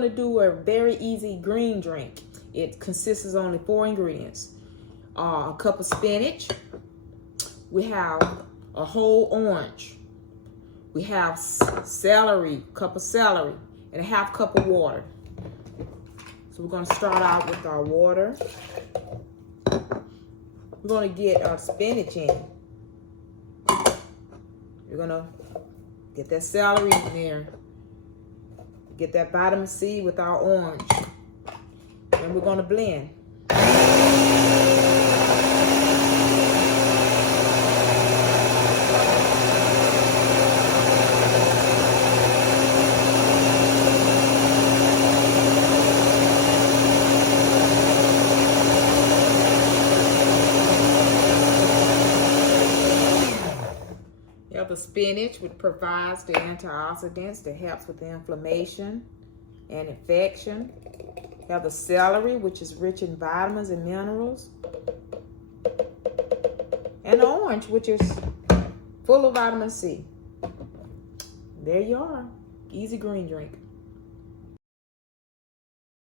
going to do a very easy green drink. It consists of only 4 ingredients. A cup of spinach. We have a whole orange. We have celery, cup of celery, and a half cup of water. So we're going to start out with our water. We're going to get our spinach in. You're going to get that celery in there. Get that vitamin C with our orange. And we're going to blend. The spinach, which provides the antioxidants that helps with the inflammation and infection. You have the celery, which is rich in vitamins and minerals. And the orange, which is full of vitamin C. There you are. Easy green drink.